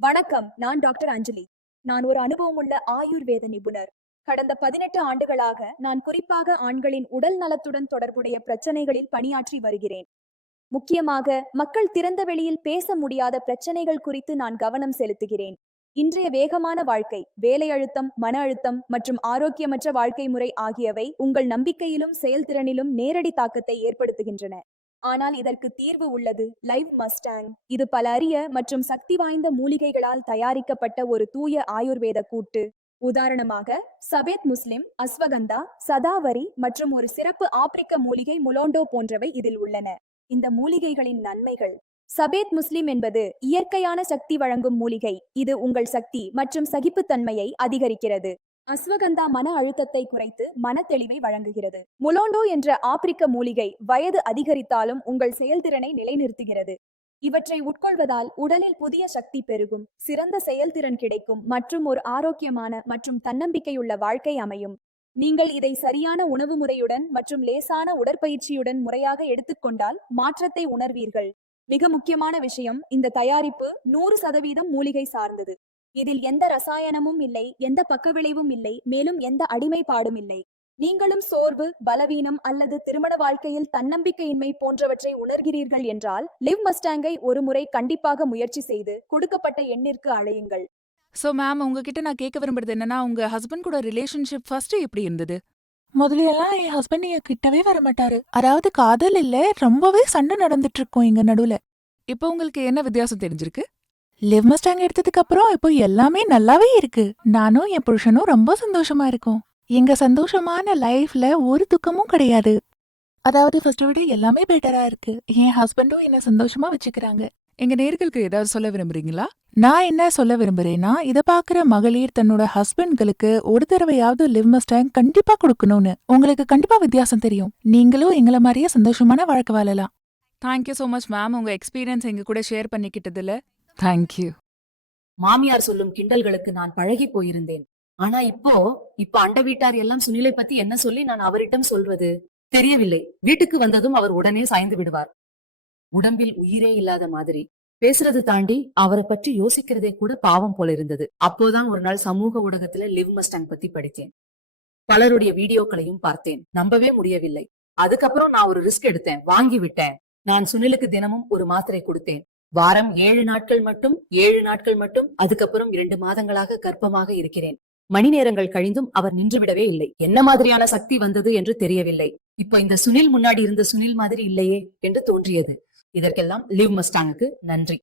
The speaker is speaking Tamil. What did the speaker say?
வணக்கம். நான் டாக்டர் அஞ்சலி. நான் ஒரு அனுபவமுள்ள ஆயுர்வேத நிபுணர். கடந்த 18 ஆண்டுகளாக நான் குறிப்பாக ஆண்களின் உடல் நலத்துடன் தொடர்புடைய பிரச்சனைகளில் பணியாற்றி வருகிறேன். முக்கியமாக மக்கள் திறந்த வெளியில் பேச முடியாத பிரச்சனைகள் குறித்து நான் கவனம் செலுத்துகிறேன். இன்றைய வேகமான வாழ்க்கை, வேலை அழுத்தம், மன அழுத்தம் மற்றும் ஆரோக்கியமற்ற வாழ்க்கை முறை ஆகியவை உங்கள் நம்பிக்கையிலும் செயல்திறனிலும் நேரடி தாக்கத்தை ஏற்படுத்துகின்றன. ஆனால் இதற்கு தீர்வு உள்ளது. Live Mustang. இது பல அரிய மற்றும் சக்தி வாய்ந்த மூலிகைகளால் தயாரிக்கப்பட்ட ஒரு தூய ஆயுர்வேத கூட்டு. உதாரணமாக சபேத் முஸ்லிம், அஸ்வகந்தா, சதாவரி மற்றும் ஒரு சிறப்பு ஆப்பிரிக்க மூலிகை முலோண்டோ போன்றவை இதில் உள்ளன. இந்த மூலிகைகளின் நன்மைகள். சபேத் முஸ்லிம் என்பது இயற்கையான சக்தி வழங்கும் மூலிகை. இது உங்கள் சக்தி மற்றும் சகிப்புத்தன்மையை அதிகரிக்கிறது. அஸ்வகந்தா மன அழுத்தத்தை குறைத்து மனத்தெளிவை வழங்குகிறது. முலோண்டோ என்ற ஆப்பிரிக்க மூலிகை வயது அதிகரித்தாலும் உங்கள் செயல்திறனை நிலைநிறுத்துகிறது. இவற்றை உட்கொள்வதால் உடலில் புதிய சக்தி பெருகும், சிறந்த செயல்திறன் கிடைக்கும் மற்றும் ஒரு ஆரோக்கியமான மற்றும் தன்னம்பிக்கையுள்ள வாழ்க்கை அமையும். நீங்கள் இதை சரியான உணவு முறையுடன் மற்றும் லேசான உடற்பயிற்சியுடன் முறையாக எடுத்துக்கொண்டால் மாற்றத்தை உணர்வீர்கள். மிக முக்கியமான விஷயம், இந்த தயாரிப்பு 100% மூலிகை சார்ந்தது. இதில் எந்த ரசாயனமும் இல்லை, எந்த பக்கவிளைவும் இல்லை, மேலும் எந்த அடிமைப்பாடும் இல்லை. நீங்களும் சோர்வு, பலவீனம் அல்லது திருமண வாழ்க்கையில் தன்னம்பிக்கையின்மை போன்றவற்றை உணர்கிறீர்கள் என்றால் லிவ் மஸ்டாங்கை ஒரு முறை கண்டிப்பாக முயற்சி செய்து கொடுக்கப்பட்ட எண்ணிற்கு அழையுங்கள். சோ மேம், உங்ககிட்ட நான் கேட்க விரும்புறது என்னன்னா, உங்க ஹஸ்பண்ட் கூட ரிலேஷன்ஷிப் ஃபர்ஸ்ட் எப்படி இருந்தது? முதலையெல்லாம் என் ஹஸ்பண்ட் என் கிட்டவே வர மாட்டாரு. அதாவது காதல் இல்ல, ரொம்பவே சண்டை நடந்துட்டு இருக்கோம் எங்க நடுவுல. இப்போ உங்களுக்கு என்ன வித்தியாசம் தெரிஞ்சிருக்கு? லிவ் மஸ்டாங் எடுத்ததுக்கு அப்புறம் இப்போ எல்லாமே நல்லாவே இருக்கு. நானும் என் புருஷனும் ரொம்ப சந்தோஷமா இருக்கோம். எங்க சந்தோஷமான லைஃப்ல ஒரு துக்கமும் கிடையாது. அதாவது ஃபர்ஸ்ட விட எல்லாமே பெட்டரா இருக்கு. என் ஹஸ்பண்டும் என்ன சந்தோஷமா வச்சுக்கிறாங்க. எங்க நேர்களுக்கு ஏதாவது சொல்ல விரும்புறீங்களா? நான் என்ன சொல்ல விரும்புறேன்னா, இத பாக்குற மகளிர் தன்னோட ஹஸ்பண்ட்களுக்கு ஒரு தடவையாவது லிவ் மஸ்டாங் கண்டிப்பா கொடுக்கணும்னு. உங்களுக்கு கண்டிப்பா வித்தியாசம் தெரியும். நீங்களும் எங்கள மாதிரியே சந்தோஷமான வாழ்க்கை வாழலாம். தேங்க்யூ சோ மச் மேம், உங்க எக்ஸ்பீரியன்ஸ் எங்க கூட ஷேர் பண்ணிக்கிட்டதுல. தேங்க்யூ. மாமியார் சொல்லும் கிண்டல்களுக்கு நான் பழகி போயிருந்தேன். ஆனா இப்போ அண்ட வீட்டார் எல்லாம் சுனிலை பத்தி என்ன சொல்லி நான் அவரிடம் சொல்வது தெரியவில்லை. வீட்டுக்கு வந்ததும் அவர் உடனே சாய்ந்து விடுவார். உடம்பில் உயிரே இல்லாத மாதிரி பேசுறது தாண்டி அவரை பற்றி யோசிக்கிறதே கூட பாவம் போல இருந்தது. அப்போதான் ஒரு நாள் சமூக ஊடகத்துல லிவ் மஸ்டாங் பத்தி படித்தேன். பலருடைய வீடியோக்களையும் பார்த்தேன். நம்பவே முடியவில்லை. அதுக்கப்புறம் நான் ஒரு ரிஸ்க் எடுத்தேன், வாங்கி விட்டேன். நான் சுனிலுக்கு தினமும் ஒரு மாத்திரை கொடுத்தேன். வாரம் 7 நாட்கள் மட்டும். அதுக்கப்புறம் 2 மாதங்களாக கர்ப்பமாக இருக்கிறேன். மணி நேரங்கள் கழிந்தும் அவர் நின்றுவிடவே இல்லை. என்ன மாதிரியான சக்தி வந்தது என்று தெரியவில்லை. இப்ப இந்த சுனில் முன்னாடி இருந்த சுனில் மாதிரி இல்லையே என்று தோன்றியது. இதற்கெல்லாம் லிவ் மஸ்டாங்குக்கு நன்றி.